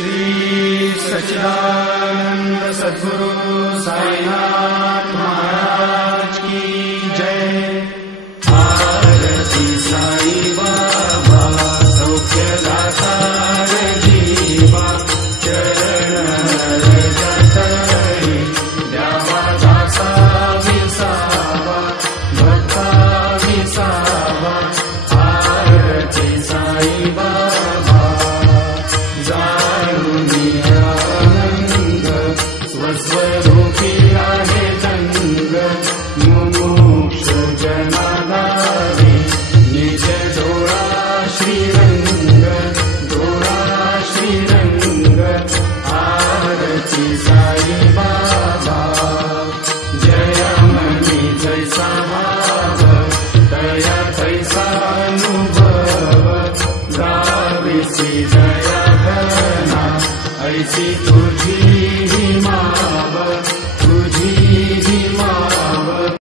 श्री सच्चिदानंद सद्गुरु साईनाथ महाराज की जय। आरती साई बाबा सौख्यदाता जीवा चरण रजतहि द्यावा दासा विसावा भक्ता विसावा। आरती साई बाबा स्वस्वरूपी आहे रंग मुमुक्ष जनालाही निज डोळा श्रीरंग डोळा श्रीरंग। आरती साई बाबा जय मनी जैसा भाव दया तैसा अनुभव गाविसी जया घना ऐसी तुझी